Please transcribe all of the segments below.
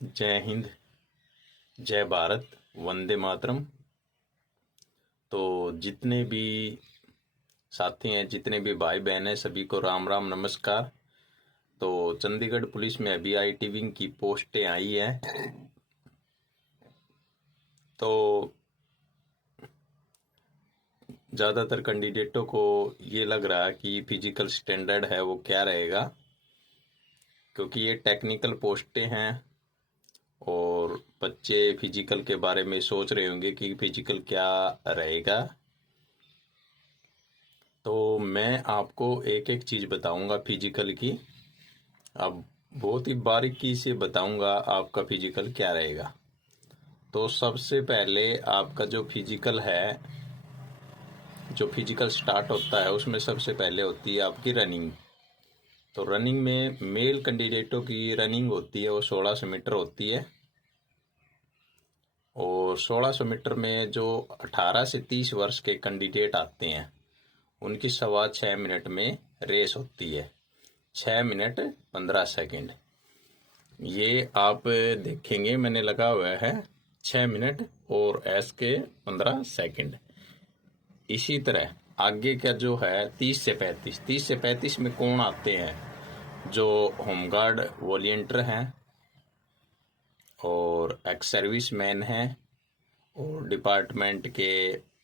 जय हिंद, जय भारत, वंदे मातरम। तो जितने भी साथी हैं, जितने भी भाई बहन हैं, सभी को राम राम नमस्कार। तो चंडीगढ़ पुलिस में अभी आईटी विंग की पोस्टें आई हैं। तो ज़्यादातर कैंडिडेटों को ये लग रहा है कि फिजिकल स्टैंडर्ड है वो क्या रहेगा, क्योंकि ये टेक्निकल पोस्टें हैं और बच्चे फिजिकल के बारे में सोच रहे होंगे कि फिजिकल क्या रहेगा। तो मैं आपको एक एक चीज़ बताऊंगा फिजिकल की। अब बहुत ही बारीकी से बताऊंगा आपका फिजिकल क्या रहेगा। तो सबसे पहले आपका जो फिजिकल है, जो फिजिकल स्टार्ट होता है उसमें सबसे पहले होती है आपकी रनिंग। तो रनिंग में मेल कैंडिडेटों की रनिंग होती है वो 1600 मीटर होती है। और 1600 मीटर में जो 18 से 30 वर्ष के कैंडिडेट आते हैं उनकी 6.25 मिनट में रेस होती है। 6 मिनट 15 सेकंड। ये आप देखेंगे मैंने लगा हुआ है 6 मिनट और एस के 15 सेकंड। इसी तरह आगे का जो है 30 से 35 में कौन आते हैं, जो होमगार्ड वॉलियंटियर हैं और एक्स सर्विस मैन हैं और डिपार्टमेंट के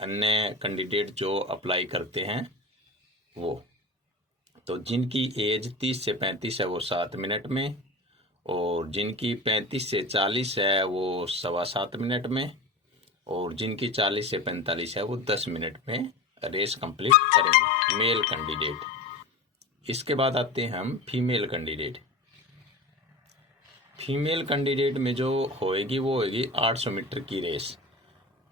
अन्य कैंडिडेट जो अप्लाई करते हैं वो। तो जिनकी एज 30 से 35 है वो 7 मिनट में, और जिनकी 35 से 40 है वो 7.25 मिनट में, और जिनकी 40 से 45 है वो 10 मिनट में रेस कंप्लीट करेंगे, मेल कैंडिडेट। इसके बाद आते हैं हम फीमेल कैंडिडेट। फीमेल कैंडिडेट में जो होएगी वो होएगी 800 मीटर की रेस।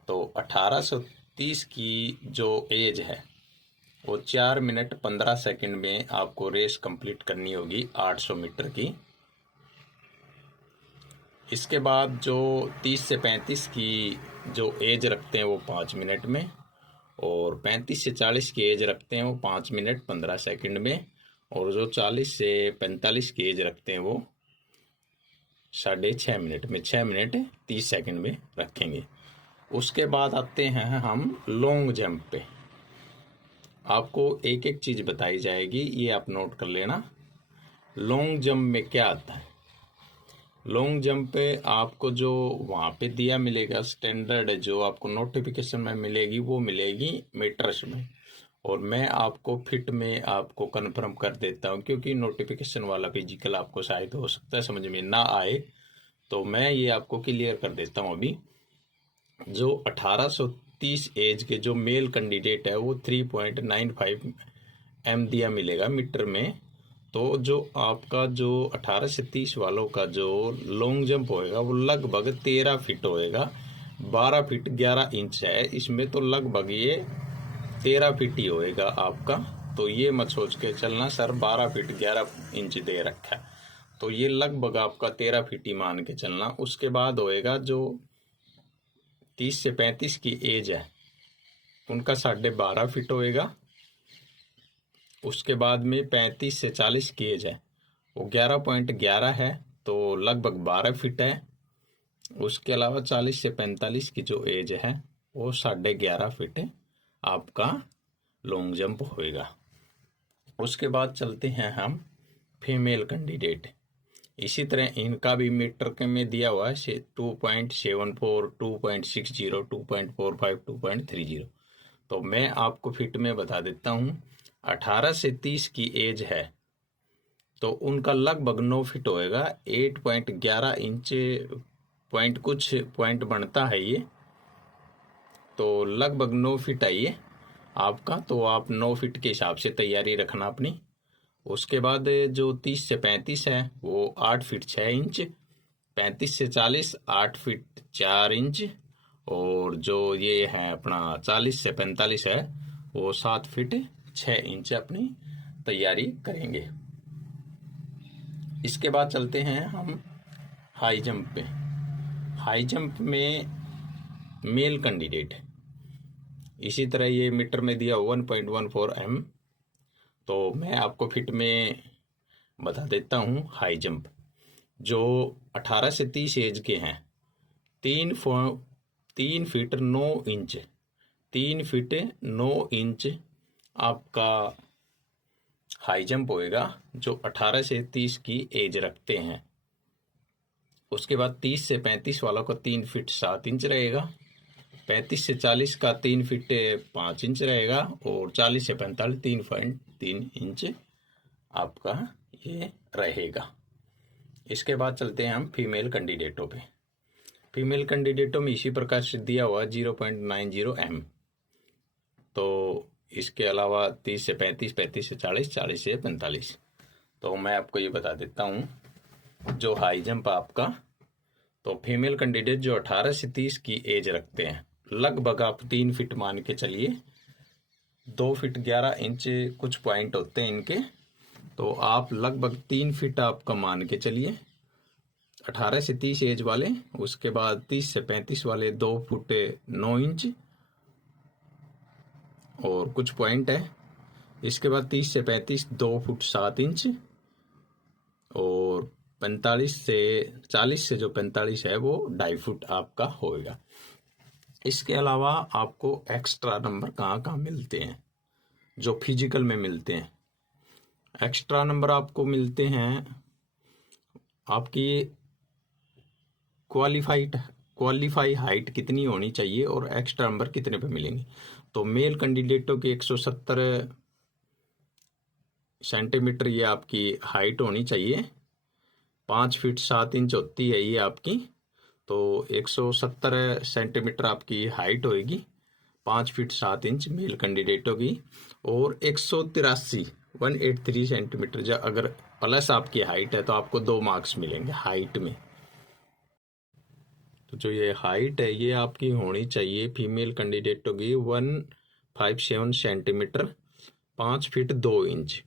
तो 1830 की जो एज है वो 4 मिनट 15 सेकंड में आपको रेस कंप्लीट करनी होगी 800 मीटर की। इसके बाद जो 30 से 35 की जो एज रखते हैं वो 5 मिनट में, और 35 से 40 की एज रखते हैं वो 5 मिनट 15 सेकंड में, और जो 40 से 45 की एज रखते हैं वो 6.5 मिनट में 6 मिनट 30 सेकंड में रखेंगे। उसके बाद आते हैं हम लॉन्ग जंप पे। आपको एक एक चीज़ बताई जाएगी, ये आप नोट कर लेना। लॉन्ग जंप में क्या आता है? लॉन्ग जंप पे आपको जो वहाँ पे दिया मिलेगा स्टैंडर्ड, जो आपको नोटिफिकेशन में मिलेगी वो मिलेगी मीटर्स में, और मैं आपको फिट में आपको कंफर्म कर देता हूँ, क्योंकि नोटिफिकेशन वाला फिजिकल आपको शायद हो सकता है समझ में ना आए, तो मैं ये आपको क्लियर कर देता हूँ अभी। जो 1830 एज के जो मेल कैंडिडेट है वो 3.95 एम दिया मिलेगा मीटर में। तो जो आपका जो 18 से 30 वालों का जो लॉन्ग जंप होएगा वो लगभग 13 फीट होएगा। 12 फीट 11 इंच है इसमें, तो लगभग ये 13 फीट ही होएगा आपका। तो ये मत सोच के चलना सर 12 फीट 11 इंच दे रखा है, तो ये लगभग आपका 13 फीट ही मान के चलना। उसके बाद होएगा जो 30 से 35 की एज है उनका 12.5 फीट होएगा। उसके बाद में 35 से 40 की एज है वो 11.11 है, तो लगभग 12 फीट है। उसके अलावा 40 से 45 की जो एज है वो 11.5 फीट आपका लॉन्ग जंप होएगा। उसके बाद चलते हैं हम फीमेल कैंडिडेट। इसी तरह इनका भी मीटर के में दिया हुआ है 2.74, 2.60, 2.45, 2.30। तो मैं आपको फिट में बता देता हूँ। 18 से 30 की एज है तो उनका लगभग 9 फीट होएगा। 8.11 इंच पॉइंट कुछ पॉइंट बनता है ये, तो लगभग 9 फीट है ये आपका। तो आप 9 फीट के हिसाब से तैयारी रखना अपनी। उसके बाद जो 30 से 35 है वो 8 फीट 6 इंच, 35 से 40 8 फीट 4 इंच, और जो ये है अपना 40 से 45 है वो 7 फीट 6 इंच अपनी तैयारी करेंगे। इसके बाद चलते हैं हम हाई जंप पे। हाई जंप में मेल कैंडिडेट इसी तरह ये मीटर में दिया 1.14 एम। तो मैं आपको फिट में बता देता हूँ हाई जंप। जो 18 से 30 एज के हैं 3 फीट 9 इंच 3 फीट 9 इंच आपका हाई जंप होएगा जो 18 से 30 की एज रखते हैं। उसके बाद 30 से 35 वालों का 3 फीट 7 इंच रहेगा, 35 से 40 का 3 फीट 5 इंच रहेगा और 40 से 45 3.3 इंच आपका ये रहेगा। इसके बाद चलते हैं हम फीमेल कैंडिडेटों पे। फीमेल कैंडिडेटों में इसी प्रकार से दिया हुआ 0.90 m। तो इसके अलावा 30 से 35, 35 से 40, 40 से 45। तो मैं आपको ये बता देता हूँ जो हाई जंप आपका, तो फीमेल कैंडिडेट जो 18 से 30 की एज रखते हैं लगभग आप 3 फीट मान के चलिए, 2 फीट 11 इंच कुछ पॉइंट होते हैं इनके, तो आप लगभग 3 फीट आपका मान के चलिए 18 से 30 एज वाले। उसके बाद 30 से 35 वाले 2 फुट 9 इंच और कुछ पॉइंट है। इसके बाद 30 से 35 2 फुट 7 इंच और 45 से 40 से जो 45 है वो 2.5 फुट आपका होएगा। इसके अलावा आपको एक्स्ट्रा नंबर कहाँ मिलते हैं जो फिजिकल में मिलते हैं। एक्स्ट्रा नंबर आपको मिलते हैं आपकी क्वालिफाई हाइट कितनी होनी चाहिए और एक्स्ट्रा नंबर कितने पे मिलेंगे। तो मेल कैंडिडेटों की 170 सेंटीमीटर ये आपकी हाइट होनी चाहिए, 5 फीट 7 इंच होती है ये आपकी, तो 170 सेंटीमीटर आपकी हाइट होएगी, 5 फीट 7 इंच मेल कैंडिडेटों की। और 183 सेंटीमीटर जो अगर प्लस आपकी हाइट है तो आपको 2 मार्क्स मिलेंगे हाइट में। तो जो ये हाइट है ये आपकी होनी चाहिए फीमेल कैंडिडेटों की 157 सेंटीमीटर 5 फीट 2 इंच।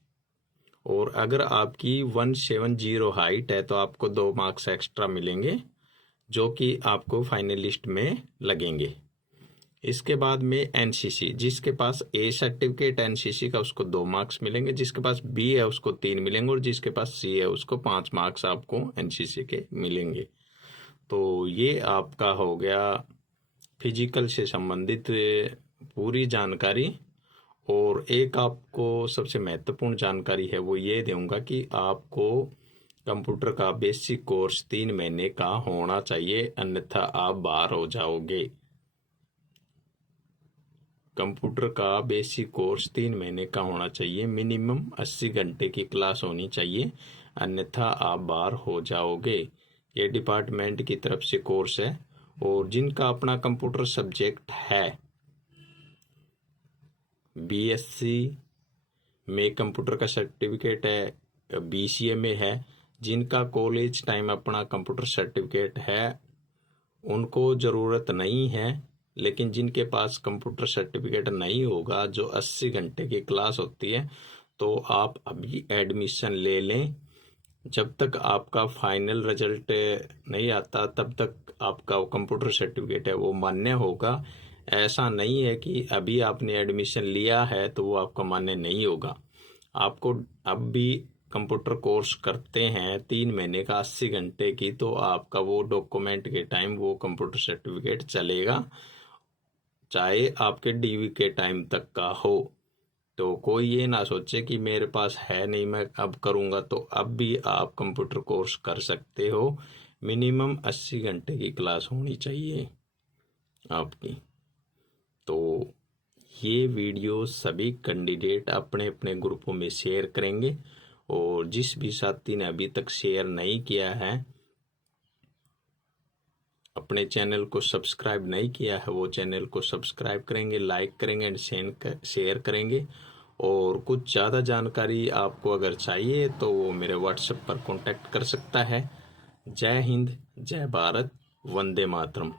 और अगर आपकी 170 हाइट है तो आपको 2 मार्क्स एक्स्ट्रा मिलेंगे जो कि आपको फाइनलिस्ट में लगेंगे। इसके बाद में एनसीसी, जिसके पास ए सर्टिफिकेट एनसीसी का उसको 2 मार्क्स मिलेंगे, जिसके पास बी है उसको 3 मिलेंगे और जिसके पास सी है उसको 5 मार्क्स आपको एनसीसी के मिलेंगे। तो ये आपका हो गया फिजिकल से संबंधित पूरी जानकारी। और एक आपको सबसे महत्वपूर्ण जानकारी है वो ये दूंगा कि आपको कंप्यूटर का बेसिक कोर्स 3 महीने का होना चाहिए, अन्यथा आप बाहर हो जाओगे। कंप्यूटर का बेसिक कोर्स 3 महीने का होना चाहिए, मिनिमम 80 घंटे की क्लास होनी चाहिए, अन्यथा आप बाहर हो जाओगे। ये डिपार्टमेंट की तरफ से कोर्स है। और जिनका अपना कंप्यूटर सब्जेक्ट है, बीएससी में कंप्यूटर का सर्टिफिकेट है, बीसीए में है, जिनका कॉलेज टाइम अपना कंप्यूटर सर्टिफिकेट है उनको ज़रूरत नहीं है। लेकिन जिनके पास कंप्यूटर सर्टिफिकेट नहीं होगा, जो 80 घंटे की क्लास होती है, तो आप अभी एडमिशन ले लें। जब तक आपका फाइनल रिजल्ट नहीं आता तब तक आपका कंप्यूटर सर्टिफिकेट है वो मान्य होगा। ऐसा नहीं है कि अभी आपने एडमिशन लिया है तो वो आपका मान्य नहीं होगा। आपको अब भी कंप्यूटर कोर्स करते हैं 3 महीने का 80 घंटे की, तो आपका वो डॉक्यूमेंट के टाइम वो कंप्यूटर सर्टिफिकेट चलेगा, चाहे आपके डीवी के टाइम तक का हो। तो कोई ये ना सोचे कि मेरे पास है नहीं मैं अब करूँगा, तो अब भी आप कंप्यूटर कोर्स कर सकते हो। मिनिमम 80 घंटे की क्लास होनी चाहिए आपकी। तो ये वीडियो सभी कैंडिडेट अपने अपने ग्रुपों में शेयर करेंगे और जिस भी साथी ने अभी तक शेयर नहीं किया है, अपने चैनल को सब्सक्राइब नहीं किया है, वो चैनल को सब्सक्राइब करेंगे, लाइक करेंगे एंड शेयर करेंगे। और कुछ ज़्यादा जानकारी आपको अगर चाहिए तो वो मेरे व्हाट्सएप पर कांटेक्ट कर सकता है। जय हिंद, जय भारत, वंदे मातरम।